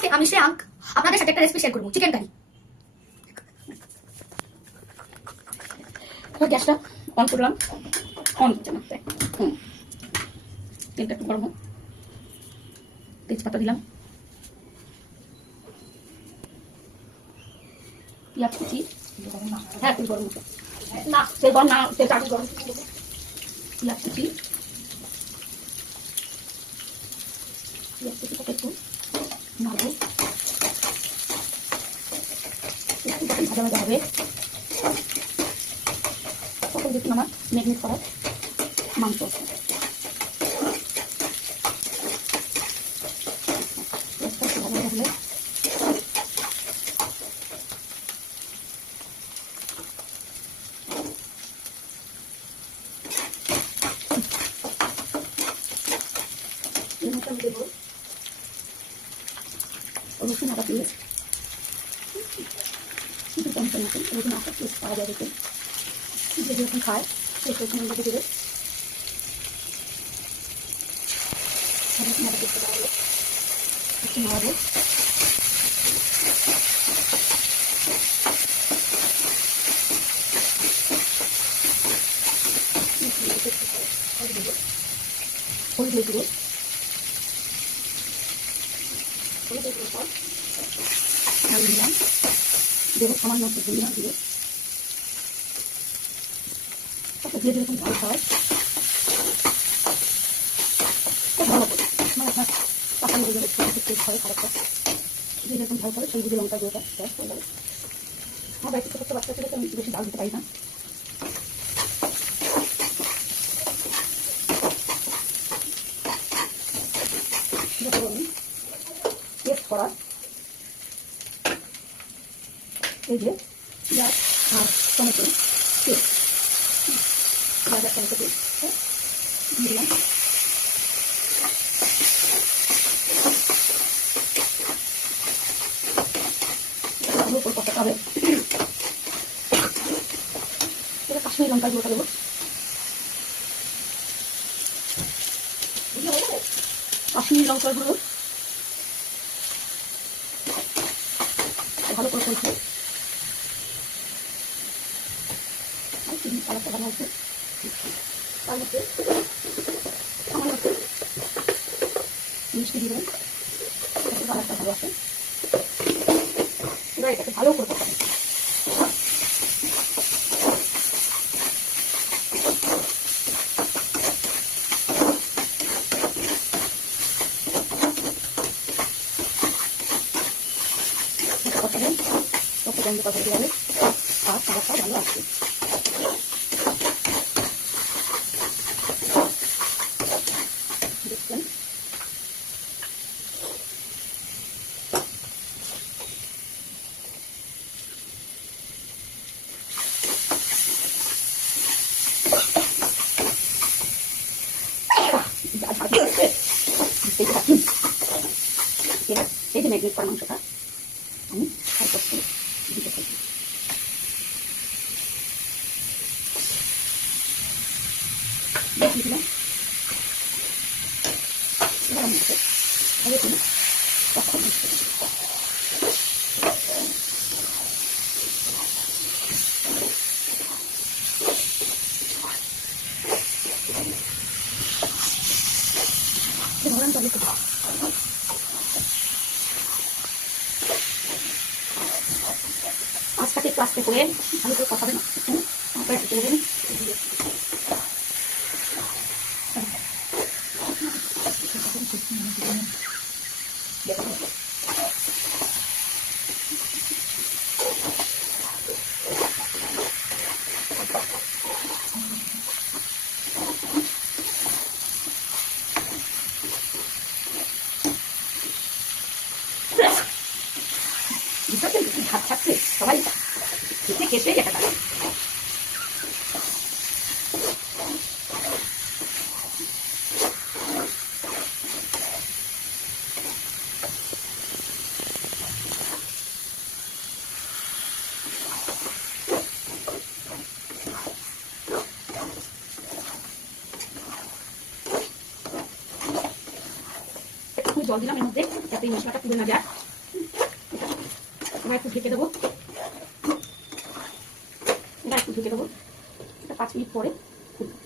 আজকে আমি শ্রেয়াঙ্ক আপনাদের সাথে একটা রেসিপি শেয়ার করবো, চিকেন কারি। গ্যাসটা অন করলাম, অন হচ্ছে না, তেলটা একটু গরম হোক, তেজপাতা দিলাম, পেঁয়াজ কুচি, হ্যাঁ তেল গরম হচ্ছে না, তেল গরম না, তেলটা আগে গরম, পেঁয়াজ কুচি, পেঁয়াজ কুচিটাকে একটু নাড়বো, একটু যখন ভাজা ভাজা হবে তখন দেখুন আমার ম্যারিনেট করা মাংস আছে, ভালো হলে দেবো রসুন আদা পেঁয়াজ, রসুন আদা পেঁয়াজ পাওয়া যায় দেখুন, যে যেরকম খায় সেই রসুন আদাকে দেবে, রসুন আদা পেঁয়াজ দেওয়া হলো, একটু নাড়াবো, হলুদ দেবো, হলুদের পর চাল দিলাম, দেবো সামান্য একটু ধনিয়া দিয়ে, তারপর দিয়ে যেরকম ঝাল হয় খুব ভালো করে, মানে আপনার পাখানি বুঝে একটু হয় খারাপটা, যে যেরকম ঝাল করে সেই বুঝে লঙ্কা দিয়েটা গ্যাস হয়ে যাবে। আমার বাড়িতে ছোটো বাচ্চা ছেলে তো আমি বেশি ঝাল দিতে পারি না, পেস্ট করা এই যে পেঁয়াজ আর টমেটো পেস্ট, পেঁয়াজ আর টমেটো পেস্ট দিয়ে দিলাম, ভালো করে কষাতে হবে, এটা কাশ্মীরি লঙ্কার গুঁড়োটা দেবো, কাশ্মীরি লঙ্কার গুঁড়ো ভালো করে কষে কালারটা ভালো হচ্ছে, তার মধ্যে সামান্য একটু মিষ্টি দিবেন, কালারটা ভালো আছে, এবার এটাকে ভালো করে কষাবেন, কষাবেন তত গন্ধ কষাতে হবে আর কালারটা ভালো আসবে। দেখছেন এই যে ম্যাগনেট করা মাংসটা আমি ফ্রাই করতে দিতে থাকি, দিলাম গরম মশলা ভালো করে কষা মিশিয়ে ধরেন তবে আজটাকে একটু আস্তে করে ভালো করে কষাবেন, তারপরে একটু দেবেন ভাত খাচ্ছে সবাই খেতে খেতে এটা খাবে। জল দিলাম এর মধ্যে, যাতে এই মশলাটা পুড়ে না যায়। এবার একটু ঢেকে দেবো, 5 মিনিট পরে খুলবো।